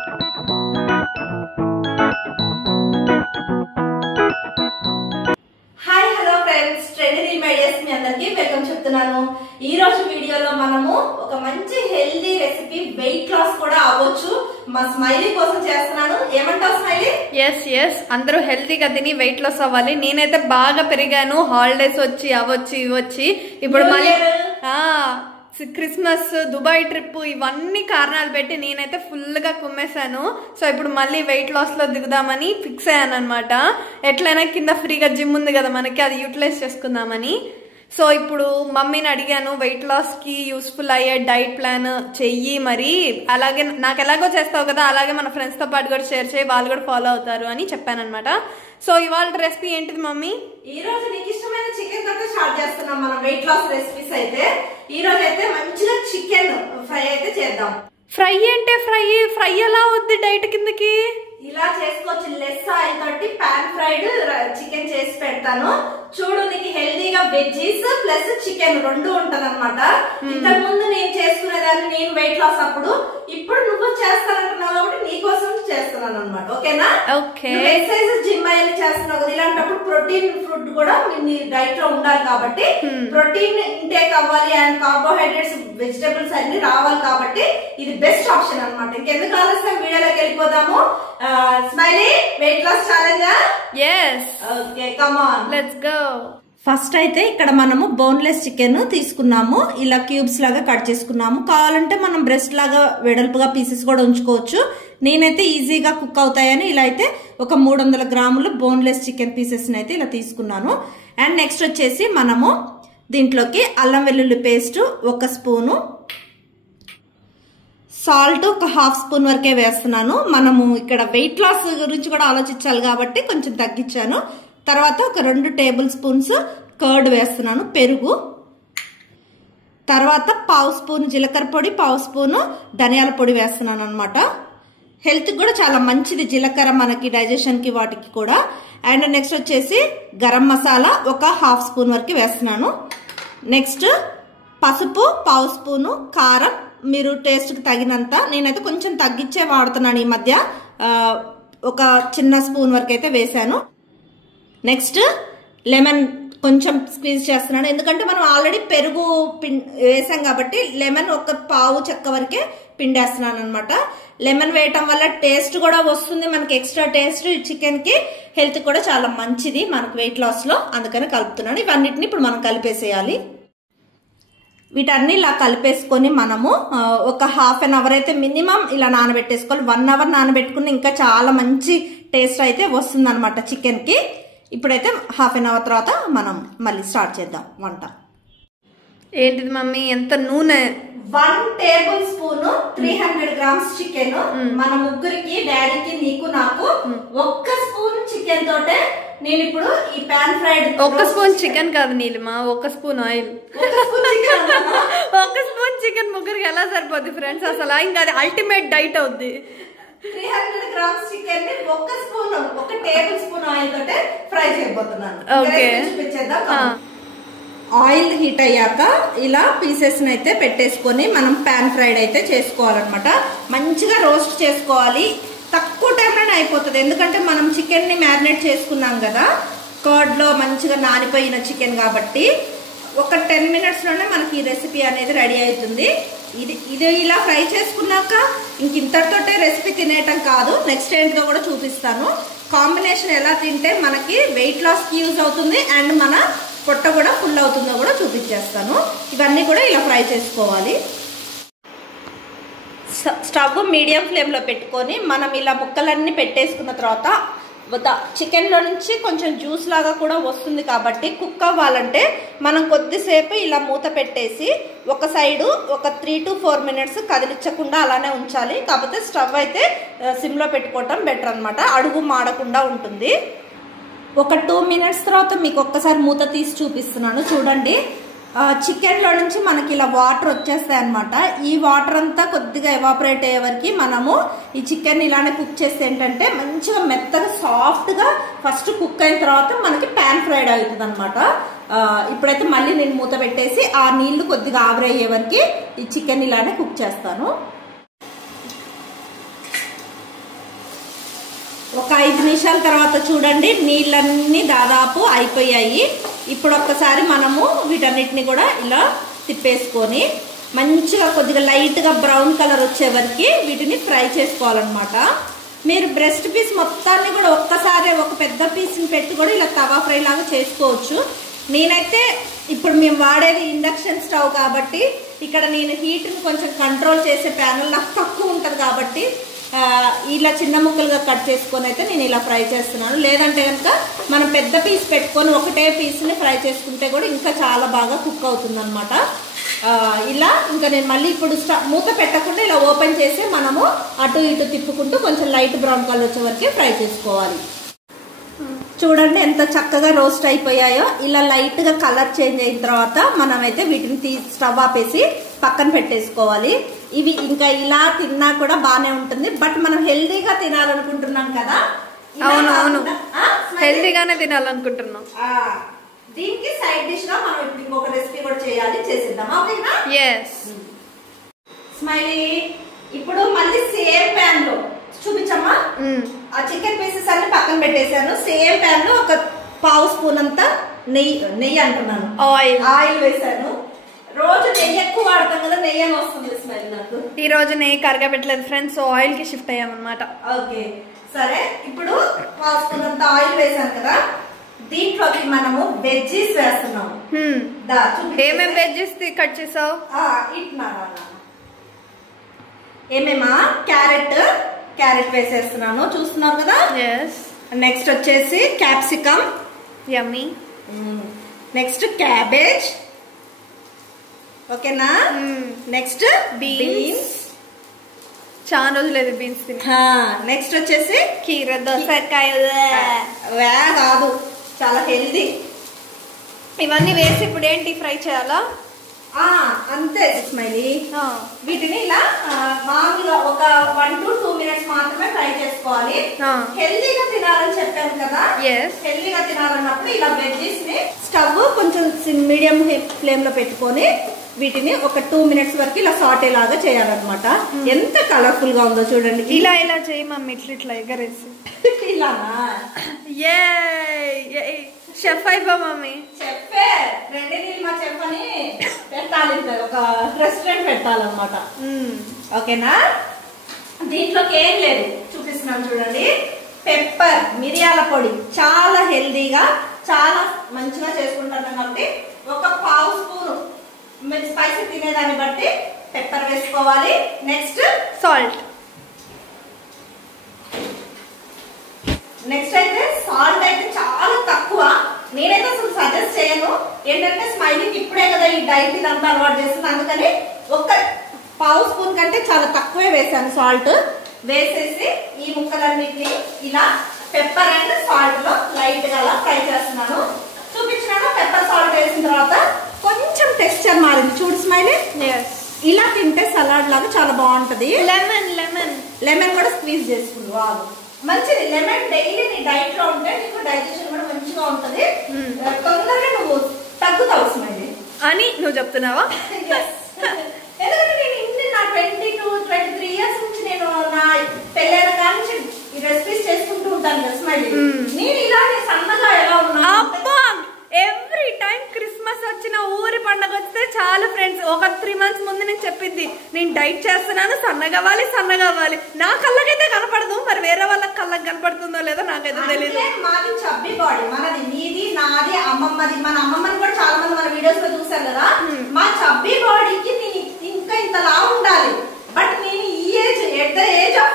ఈ రోజు వీడియోలో మనము ఒక మంచి హెల్తీ రెసిపీ వెయిట్ లాస్ కూడా అవ్వచ్చు మా స్మైలీ కోసం చేస్తున్నాను. ఏమంటావు స్మైలీ? yes అందరూ హెల్తీగా తిని వెయిట్ లాస్ అవ్వాలి. నేనైతే బాగా పెరిగాను, హాలిడేస్ వచ్చి అవొచ్చి ఇవొచ్చి ఇప్పుడు మళ్ళీ క్రిస్మస్, దుబాయ్ ట్రిప్ ఇవన్నీ కారణాలు పెట్టి నేనైతే ఫుల్ గా కుమ్మేశాను. సో ఇప్పుడు మళ్ళీ వెయిట్ లాస్ లో దిగుదామని ఫిక్స్ అయ్యాను అనమాట. ఎట్లయినా కింద ఫ్రీగా జిమ్ ఉంది కదా మనకి, అది యూటిలైజ్ చేసుకుందామని. సో ఇప్పుడు మమ్మీని అడిగాను వెయిట్ లాస్ కి యూస్ఫుల్ అయ్యే డైట్ ప్లాన్ చెయ్యి, మరి అలాగే నాకు ఎలాగో చేస్తావు కదా అలాగే మన ఫ్రెండ్స్ తో పాటు కూడా షేర్ చేయి, వాళ్ళు కూడా ఫాలో అవుతారు అని చెప్పాను అనమాట. సో ఇవాళ రెసిపీ ఏంటిది మమ్మీ? ఈ రోజు నీకు ఇష్టమైన చికెన్ తోటి స్టార్ట్ చేస్తున్నాం మనం వెయిట్ లాస్ రెసిపీస్. అయితే ఈ రోజు అయితే మంచిగా చికెన్ ఫ్రై అయితే చేద్దాం. ఫ్రై అంటే ఫ్రై ఎలా వద్దు డైట్ కిందకి? ఇలా చేసుకోవచ్చు, లెస్ ఆయిల్ తోటి పాన్ ఫ్రైడ్ చికెన్ చేసి పెడతాను చూడు. నీకు హెల్దీగా వెజ్జీస్ ప్లస్ చికెన్ రెండు ఉంటది అనమాట. ఇంతకు ముందు నేను చేసుకునేదాన్ని నేను వెయిట్ లాస్ అప్పుడు, ఇప్పుడు నువ్వు చేస్తానంటున్నావు కాబట్టి నీకోసం చేస్తున్నాను అనమాట. ఓకేనా? ఎక్సర్సైజ్ జిమ్ అయ్యి చేస్తున్నావు కదా, ఇలాంటప్పుడు ప్రోటీన్ ఫుడ్ కూడా నీ డైట్ లో ఉండాలి కాబట్టి ప్రోటీన్ ఇంటేక్ అవ్వాలి అండ్ కార్బోహైడ్రేట్స్ వెజిటబుల్స్ అన్ని రావాలి కాబట్టి ఇది బెస్ట్ ఆప్షన్ అనమాట. ఇంకెందుకు ఆలస్యం, వీడియోలోకి వెళ్ళిపోదాము. Smiley, weight loss challenge? yes okay, come on, let's go. First అయితే ఇక్కడ మనము బోన్లెస్ చికెన్ తీసుకున్నాము, ఇలా క్యూబ్స్ లాగా కట్ చేసుకున్నాము. కావాలంటే మనం బ్రెస్ట్ లాగా వెడల్పుగా పీసెస్ కూడా ఉంచుకోవచ్చు. నేనైతే ఈజీగా కుక్ అవుతాయని ఇలా అయితే ఒక 300 గ్రాములు బోన్లెస్ చికెన్ పీసెస్ అయితే ఇలా తీసుకున్నాను. అండ్ నెక్స్ట్ వచ్చేసి మనము దీంట్లోకి అల్లం వెల్లుల్లి పేస్ట్ 1 స్పూను, సాల్ట్ ఒక 1/2 స్పూన్ వరకే వేస్తున్నాను. మనము ఇక్కడ వెయిట్ లాస్ గురించి కూడా ఆలోచించాలి కాబట్టి కొంచెం తగ్గించాను. తర్వాత ఒక 2 టేబుల్ స్పూన్స్ కర్డ్ వేస్తున్నాను, పెరుగు. తర్వాత 1/2 స్పూన్ జీలకర్ర పొడి, 1/2 స్పూను ధనియాల పొడి వేస్తున్నాను అనమాట. హెల్త్ కూడా చాలా మంచిది జీలకర్ర, మనకి డైజెషన్ కి వాటికి కూడా. అండ్ నెక్స్ట్ వచ్చేసి గరం మసాలా ఒక 1/2 స్పూన్ వరకు వేస్తున్నాను. నెక్స్ట్ పసుపు 1/2 స్పూను, కారం మీరు టేస్ట్ కి తగినంత. నేనైతే కొంచెం తగ్గించే వాడుతున్నాను ఈ మధ్య, ఒక చిన్న స్పూన్ వరకు అయితే వేసాను. నెక్స్ట్ లెమన్ కొంచెం స్క్వీజ్ చేస్తున్నాను, ఎందుకంటే మనం ఆల్రెడీ పెరుగు వేసాం కాబట్టి లెమన్ ఒక 1/2 చెక్క వరకే పిండేస్తున్నాను అనమాట. లెమన్ వేయటం వల్ల టేస్ట్ కూడా వస్తుంది మనకి, ఎక్స్ట్రా టేస్ట్ చికెన్ కి, హెల్త్ కూడా చాలా మంచిది మనకు వెయిట్ లాస్ లో, అందుకని కలుపుతున్నాను. ఇవన్నిటిని ఇప్పుడు మనం కలిపేసేయాలి. వీటన్ని ఇలా కలిపేసుకొని మనము ఒక 1/2 అవర్ అయితే మినిమం ఇలా నానబెట్టేసుకోవాలి. 1 అవర్ నానబెట్టుకుని ఇంకా చాలా మంచి టేస్ట్ అయితే వస్తుంది అనమాట చికెన్ కి. ఇప్పుడైతే 1/2 అవర్ తర్వాత మనం మళ్ళీ స్టార్ట్ చేద్దాం వంట. ఏంటిది మమ్మీ? ఎంత నూనె? 1 టేబుల్ స్పూన్ 300 గ్రామ్స్ చికెన్. మన ముగ్గురికి, డాడీకి, నీకు, నాకు 1 స్పూన్ చికెన్ తోటే నేను ఇప్పుడు ఈ పాన్ ఫ్రైడ్. 1 స్పూన్ చికెన్ కాదు Neelima, 1 spoon oil. 1 spoon chicken ముగ్గురికి ఎలా సరిపోద్ది ఫ్రెండ్స్? అసలు ఇంకా అది అల్టిమేట్ డైట్ అవుద్ది. 300 గ్రామ్స్ చికెన్ ని 1 స్పూన్, 1 టేబుల్ స్పూన్ ఆయిల్ తోటే ఫ్రై చేయబోతున్నాను. చూపించేద్దాం. ఆయిల్ హీట్ అయ్యాక ఇలా పీసెస్ అయితే పెట్టేసుకొని మనం పాన్ ఫ్రైడ్ అయితే చేసుకోవాలన్నమాట. మంచిగా రోస్ట్ చేసుకోవాలి, తక్కువ టైంలోనే అయిపోతుంది. ఎందుకంటే మనం చికెన్ ని మ్యారినేట్ చేసుకున్నాం కదా కర్డ్ లో, మంచిగా నానిపోయిన చికెన్ కాబట్టి ఒక 10 మినిట్స్ లోనే మనకి ఈ రెసిపీ అనేది రెడీ అవుతుంది. ఇది ఇలా ఫ్రై చేసుకున్నాక ఇంతటితోటే రెసిపీ తినేయటం కాదు, నెక్స్ట్ ఏంటో కూడా చూపిస్తాను. కాంబినేషన్ ఎలా తింటే మనకి వెయిట్ లాస్ కి యూజ్ అవుతుంది అండ్ మన పొట్ట కూడా ఫుల్ అవుతుందో కూడా చూపించేస్తాను. ఇవన్నీ కూడా ఇలా ఫ్రై చేసుకోవాలి. స్టవ్ మీడియం ఫ్లేమ్ లో పెట్టుకొని మనం ఇలా ముక్కలన్నీ పెట్టేసుకున్న తర్వాత చికెన్ లో నుంచి కొంచెం జ్యూస్ లాగా కూడా వస్తుంది కాబట్టి కుక్ అవ్వాలంటే మనం కొద్దిసేపు ఇలా మూత పెట్టేసి ఒక సైడు ఒక 3 to 4 మినిట్స్ కదిలించకుండా అలానే ఉంచాలి. కాకపోతే స్టవ్ అయితే సిమ్ లో పెట్టుకోవటం బెటర్ అనమాట, అడుగు మాడకుండా ఉంటుంది. ఒక 2 మినిట్స్ తర్వాత మీకు ఒక్కసారి మూత తీసి చూపిస్తున్నాను చూడండి. చికెన్ లో నుంచి మనకి ఇలా వాటర్ వచ్చేస్తాయి అనమాట. ఈ వాటర్ అంతా కొద్దిగా ఎవాపరేట్ అయ్యే వరకు మనము ఈ చికెన్ ఇలానే కుక్ చేస్తే ఏంటంటే మంచిగా మెత్తగా సాఫ్ట్ గా ఫస్ట్ కుక్ అయిన తర్వాత మనకి పాన్ ఫ్రైడ్ అవుతుంది అనమాట. ఇప్పుడైతే మళ్ళీ నేను మూత పెట్టేసి ఆ నీళ్లు కొద్దిగా ఆవిరయ్యే వరకు ఈ చికెన్ ఇలానే కుక్ చేస్తాను. ఒక 5 నిమిషాల తర్వాత చూడండి నీళ్ళన్నీ దాదాపు అయిపోయాయి. ఇప్పుడు ఒక్కసారి మనము వీటన్నిటిని కూడా ఇలా తిప్పేసుకొని మంచిగా కొద్దిగా లైట్గా బ్రౌన్ కలర్ వచ్చే వరకు వీటిని ఫ్రై చేసుకోవాలన్నమాట. మీరు బ్రెస్ట్ పీస్ మొత్తాన్ని కూడా ఒక్కసారి ఒక పెద్ద పీస్ని పెట్టి కూడా ఇలా తవా ఫ్రై లాగా చేసుకోవచ్చు. నేనైతే ఇప్పుడు మేము వాడేది ఇండక్షన్ స్టవ్ కాబట్టి ఇక్కడ నేను హీట్ని కొంచెం కంట్రోల్ చేసే ప్యానల్ నాకు తక్కువ ఉంటుంది కాబట్టి ఇలా చిన్న ముక్కలుగా కట్ చేసుకొని అయితే నేను ఇలా ఫ్రై చేస్తున్నాను. లేదంటే కనుక మనం పెద్ద పీస్ పెట్టుకొని ఒకటే పీస్ని ఫ్రై చేసుకుంటే కూడా ఇంకా చాలా బాగా కుక్ అవుతుంది అనమాట. ఇలా ఇంకా నేను మళ్ళీ ఇప్పుడు మూత పెట్టకుండా ఇలా ఓపెన్ చేసి మనము అటు ఇటు తిప్పుకుంటూ కొంచెం లైట్ బ్రౌన్ కలర్ వచ్చే వరకు ఫ్రై చేసుకోవాలి. చూడండి ఎంత చక్కగా రోస్ట్ అయిపోయాయో. ఇలా లైట్గా కలర్ చేంజ్ అయిన తర్వాత మనమైతే వీటిని స్టవ్ ఆపేసి పక్కన పెట్టేసుకోవాలి. ఇవి ఇంకా ఇలా తిన్నా కూడా బానే ఉంటుంది. బట్ మనం హెల్దీగా తినాలనుకుంటున్నాం కదా. అవును హెల్దీగానే తినాలనుకుంటున్నాం. దీనికి సైడ్ డిష్ గా మనం ఇప్పుడు ఇంకొక రెసిపీ కూడా చేసేద్దామా? ఓకేనా? yes. స్మైలీ ఇప్పుడు మళ్ళీ సేమ్ ప్యాన్ లో చూపించమ్మా. ఆ చికెన్ పీసెస్ అన్ని పక్కన పెట్టేశాను. సేమ్ ప్యాన్ లో ఒక పావు స్పూన్ అంతా నెయ్యి అంటున్నాను ఆయిల్ వేసాను. రోజు నెయ్యి ఎక్కువ వాడతాం కదా, నెయ్యి అని వస్తుంది స్మెల్ నాకు. ఈ రోజు నెయ్యి కరగబెట్టలేదు ఫ్రెండ్స్, సో ఆయిల్ కి షిఫ్ట్ అయ్యామన్నమాట. ఓకే సరే. ఇప్పుడు పావు స్పూన్ అంతా ఆయిల్ వేసాను కదా, దీంట్లోకి మనము వెజ్జీస్ వేస్తున్నాము. ఏమేం వెజ్జీస్ కట్ చేసావు? ఏమేమా క్యారెట్ వేసేస్తున్నాను, చూస్తున్నారు కదా. నెక్స్ట్ వచ్చేసి క్యాప్సికమ్, యమ్మీ. నెక్స్ట్ క్యాబేజ్, ఓకేనా. నెక్స్ట్ బీన్స్, చాలా రోజులు లేదు బీన్స్ తిని. నెక్స్ట్ వచ్చేసి కీర దోసకాయ కాదు, చాలా హెల్దీ. ఇవన్నీ వేసి ఇప్పుడు ఏంటి ఫ్రై చేయాలా? అంతే స్మైలీ. వీటిని ఇలా మామూలుగా ఒక 1 to 2 minutes మాత్రమే ఫ్రై చేసుకోవాలి. హెల్దీగా తినాలని చెప్పాను కదా. హెల్దీగా తినాలన్నప్పుడు ఇలా వెజ్జీస్ ని స్టవ్ కొంచెం మీడియం ఫ్లేమ్ లో పెట్టుకొని వీటిని ఒక 2 minutes వరకు ఇలా సాటే లాగా చేయాలన్నమాట. ఎంత కలర్ఫుల్ గా ఉందో చూడండి. ఇలా చేయి మమ్మీ, ఇట్లా ఎగరేసి ఇలానా? షెఫ్ అయిపో మమ్మీ. చెప్పే రెండే నీళ్ళు మా చెఫ్ అని పెట్టాలి, ఒక రెస్టారెంట్ పెట్టాలన్నమాట. ఓకేనా. దీంట్లోకి ఏం లేదు, చూపిస్తున్నాను చూడండి. పెప్పర్, మిరియాల పొడి, చాలా హెల్దీగా చాలా మంచిగా చేసుకుంటున్నాం కాబట్టి ఒక పావు స్పూను స్పైసీ తినేదాన్ని బట్టి పెప్పర్ వేసుకోవాలి. Next salt. నెక్స్ట్ అయితే సాల్ట్ అయితే చాలా తక్కువ. నేనైతే అసలు సజెస్ట్ చేయను. ఏంటంటే స్మైలింగ్ ఇప్పుడే కదా ఈ డైట్ ఇదంతా అలవాటు చేస్తుంది, అందుకని ఒక పావు స్పూన్ కంటే చాలా తక్కువే వేసాను సాల్ట్. వేసేసి ఈ ముక్కలన్నిటిని ఇలా పెప్పర్ అండ్ సాల్ట్ లో లైట్ గా అలా ఫ్రై చేస్తున్నాను. చూపించినాను. పెప్పర్ సాల్ట్ వేసిన తర్వాత కొంచెం టెక్స్చర్ మారింది చూడు స్మైలీ. ఇలా తింటే సలాడ్ లాగా చాలా బాగుంటది. లెమన్ కూడా స్క్వీజ్ చేసుకుంది. వావ్, మంచిది. లెమన్ డైలీ నీ డైట్ లో ఉంటే నీకు డైజెషన్ కూడా మంచిగా ఉంటది. తొందరగా నువ్వు తగ్గుతావు స్మైలీ అని నువ్వు చెప్తున్నావా? ఎందుకంటే నేను ఇన్ని నా 20 to 23 years నుంచి నేను నా పెళ్ళైన కానీ ఈ రెసిపీస్ చేసుకుంటూ ఉంటాను కదా స్మైలీ. నేను ఇలానే సన్నగా ఎలా ఉన్నా ఎవ్రీ టైం క్రిస్మస్ వచ్చిన ఊరి పండగ వస్తే చాలు ఫ్రెండ్స్, ఒక 3 months ముందు నేను చెప్పింది నేను డైట్ చేస్తున్నాను, సన్నగవ్వాలి. నా కళ్ళకైతే కనపడదు, మరి వేరే వాళ్ళకి కళ్ళకి కనపడుతుందో లేదో నాకైతే తెలియదు. మాది చబ్బీ బాడీ, మనది నీది నాది అమ్మమ్మది. మన అమ్మమ్మని కూడా చాలా మంది మన వీడియోస్ లో చూసారు కదా. మా చబ్బీ బాడీకి నేను ఇంకా ఇంతలా ఉండాలి. బట్ నేను ఈ age at the age of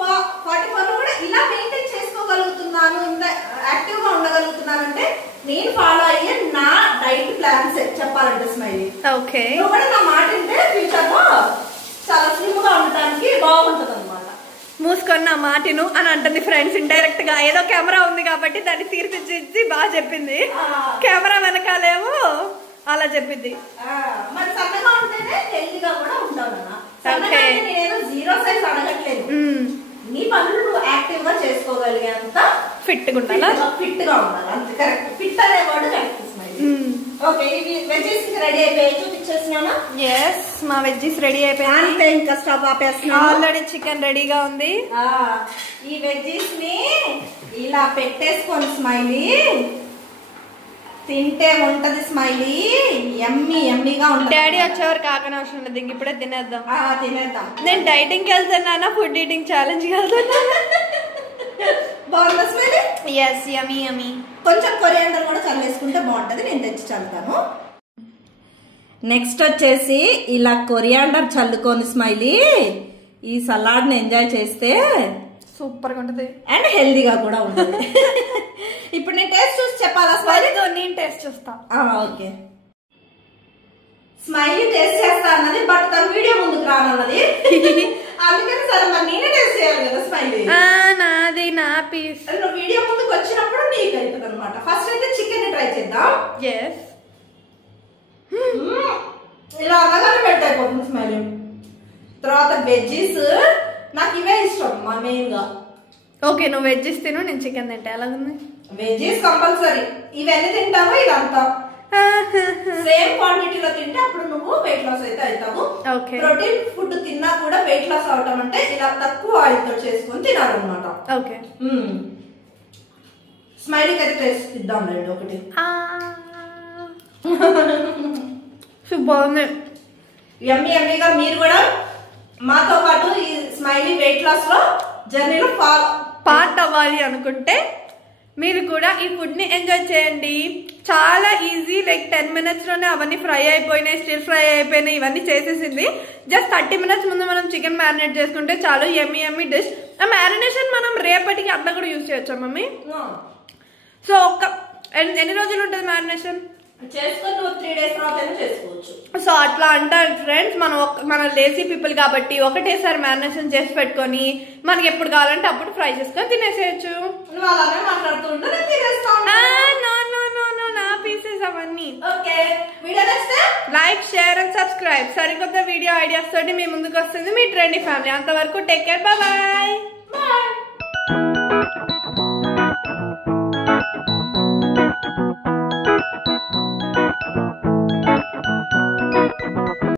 44 లో కూడా ఇలా మెయింటైన్ చేసుకోగలుగుతున్నాను, ఇంత యాక్టివ్ గా ఉండగలుగుతున్నాను అంటే నేను ఫాలో అయ్యే నా డైట్ ప్లాన్స్ చెప్పాలంటే స్మైలీ. ఓకే, నువ్వు కూడా నా మాట అంటే ఫ్యూచర్ లో చాలా స్లిమ్ గా ఉండటానికి బాగుంటది అనమాట. మూసుకొని నా మాటను అని అంటుంది ఫ్రెండ్స్ ఇండైరెక్ట్ గా. ఏదో కెమెరా ఉంది కాబట్టి దాన్ని తీర్చిచ్చి బాగా చెప్పింది, కెమెరా వెనకాలేమో అలా చెప్పింది. మరి సన్నగా ఉంటేనే హెల్తీగా కూడా ఉంటావు కదా. నేనేదో 0 size అడగట్లేదు. నీ పనులు నువ్వు యాక్టివ్ గా చేసుకోగలిగేంత ఫిట్ గా ఉండాలి. అంతే కరెక్ట్. ఫిట్ అనే వర్డ్ కరెక్ట్. ఓకే ఇవి వెజ్జెస్ రెడీ అయిపోయాయి చూపించేసినాను. ఎస్ మా వెజ్జీస్ రెడీ అయిపోయాయి. అంతే ఇంకా స్టవ్ ఆపేస్తున్నాను. ఆల్రెడీ చికెన్ రెడీగా ఉంది. ఈ వెజ్జీస్ ని ఇలా పెట్టేసుకొని స్మైలీ తింటే ఉంటది స్మైలీ, ఎమ్మి ఎమ్మిగా ఉంటది. డాడీ వచ్చేవారు కాకనే అవసరం లేదు, ఇంక ఇప్పుడే తినేద్దాం. తినేద్దాం. నేను డైటింగ్ కి వెళ్తున్నానా ఫుడ్ ఈటింగ్ ఛాలెంజ్ కి వెళ్తున్నానా? బాగుందా స్మైలీ? ఎస్ యమ్మీ యమ్మీ. కొంచెం కొరియాండర్ కూడా చల్లేసుకుంటే బాగుంటది, నేను తెచ్చి చల్లుతాను. నెక్స్ట్ వచ్చేసి ఇలా కొరియాండర్ చల్లుకొని స్మైలీ ఈ సలాడ్ ని ఎంజాయ్ చేస్తే సూపర్ గా ఉంటది అండ్ హెల్దీగా కూడా ఉంటుంది. ఇప్పుడు నేను టేస్ట్ చూసి చెప్పాలా స్మైలీ? నేను టేస్ట్ చూస్తా. ఓకే స్మైలీ టేస్ట్ చేస్తా అన్నది, బట్ తన వీడియో ముందుకు రానన్నది. అందుకని సరే మరి నేనే టేస్ట్ చేయాలి కదా స్మైలీ. నాది నా పీస్. నువ్వు వీడియో ముందుకు వచ్చినప్పుడు నీకు అవుతుంది అనమాట. ఫస్ట్ అయితే చికెన్ ట్రై చేద్దాం. ఎస్ ఇలా అనగానే బెడ్ అయిపోతుంది స్మైలీ. తర్వాత వెజ్జీస్ నాకు ఇవే ఇష్టం మెయిన్ గా. ఓకే నువ్వు వెజ్జీస్ తిను, నేను చికెన్ తింటా. ఎలాగుంది? Veggies compulsory. ఇవన్నీ తింటావా ఇదంతా సేమ్ క్వాంటిటీలో తింటే అప్పుడు నువ్వు వెయిట్ లాస్ అయితే అవుతావు. ప్రోటీన్ ఫుడ్ తిన్నా కూడా వెయిట్ లాస్ అవటం అంటే ఇలా తక్కువ ఆయిల్ తో చేసుకొని తినాలన్నమాట. ఓకే స్మైలీకి అయితే టేస్ట్ ఇద్దాం రండి ఒకటి. బాగుంది యమ్మీ యమ్మీగా. మీరు కూడా మాతో పాటు ఈ స్మైలీ వెయిట్ లాస్ లో జర్నీలో పార్ట్ అవ్వాలి అనుకుంటే మీరు కూడా ఈ ఫుడ్ ని ఎంజాయ్ చేయండి. చాలా ఈజీ, లైక్ 10 minutes లోనే అవన్నీ ఫ్రై అయిపోయినాయి, స్టిర్ ఫ్రై అయిపోయినాయి, ఇవన్నీ చేసేసింది. జస్ట్ 30 minutes ముందు మనం చికెన్ మ్యారినేట్ చేసుకుంటే చాలు. యమ్మీ యమ్మీ డిష్. ఆ మ్యారినేషన్ మనం రేపటికి అట్లా కూడా యూజ్ చేయొచ్చా మమ్మీ? సో ఎన్ని రోజులు ఉంటుంది మ్యారినేషన్? చేసుకొని 3 days తర్వాత చేసుకోవచ్చు. సో అట్లా అంటారు ఫ్రెండ్స్. మన లేజీ పీపుల్ కాబట్టి ఒకటేసారి మ్యారినేషన్ చేసి పెట్టుకొని మనకి ఎప్పుడు కావాలంటే అప్పుడు ఫ్రై చేసుకొని తినేసేయచ్చు. నా పీసెస్ అవన్నీ. Like share and subscribe. సరికొత్త వీడియో ఐడియాస్ తోటి మీ ముందుకు వస్తుంది మీ ట్రెండీ ఫ్యామిలీ. అంతవరకు టేక్ కేర్, బాయ్.